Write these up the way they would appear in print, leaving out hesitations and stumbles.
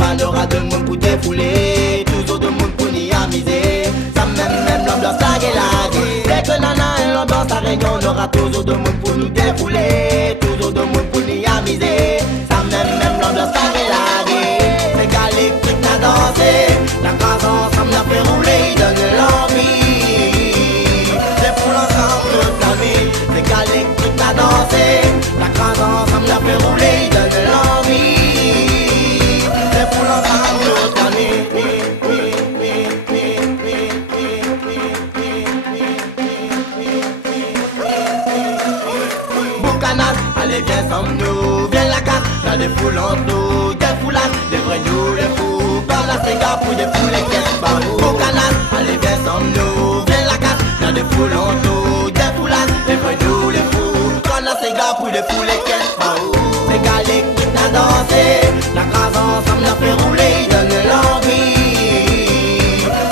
pas n'aura de monde pour défouler. Toujours de monde pour n'y amuser. Ça même l'ambiance laguée. Dès que nana et l'ambiance à réunion, on aura toujours de monde pour nous défouler. Toujours de monde pour n'y amuser. Ça même l'ambiance laguée. C'est galactique n'a dansé. La case ensemble l'a fait rouler, il donne l'envie. C'est pour l'ensemble toute la vie. C'est galactique n'a dansé. La case ensemble l'a fait rouler, il donne l'envie. C'est pour l'ensemble toute la vie. Boucanas, allez viens sans nous, viens la casse. Y'a des foules en nous, des foulades, les vrais nous, les fous. Par la Sega pour des foules et caisses par où. Boucanas, allez viens sans nous, viens la casse. Y'a des foules en nous, des foulades, les vrais nous, les fous. Par la Sega pour des foules et caisses par où. C'est galé qui t'a dansé, la grâce ensemble l'a fait rouler, il donne l'envie.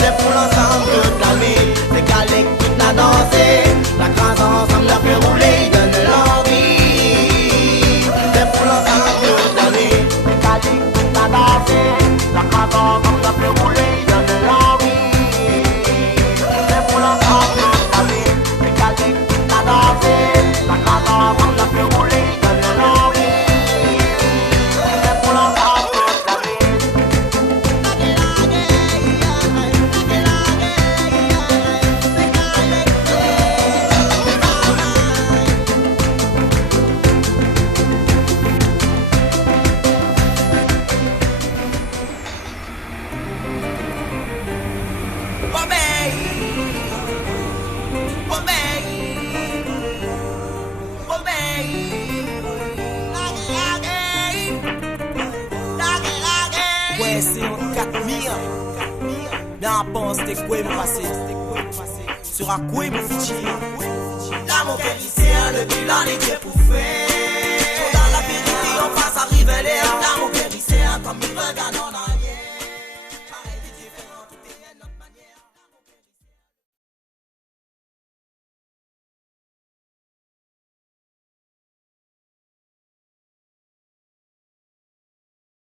C'est pour l'ensemble toute la vie. C'est galé qui t'a dansé, la grâce ensemble l'a fait rouler, il donne l'envie. C'est pour l'ensemble toute la vie. C'est galé qui t'a dansé, la grâce ensemble l'a fait rouler, il donne l'envie. C'est pour l'ensemble toute la vie. C'est galé qui t'a dansé, la grâce ensemble l'a fait rouler, il donne l'envie. Ouais, c'est en 4000. Dans la pense, t'es quoi, mon passé? Sur à quoi, mon futur? Là, mon cœur, il sert le bilan, les dieux pour faire. Dans la vérité, on passe à révéler. Là, mon cœur,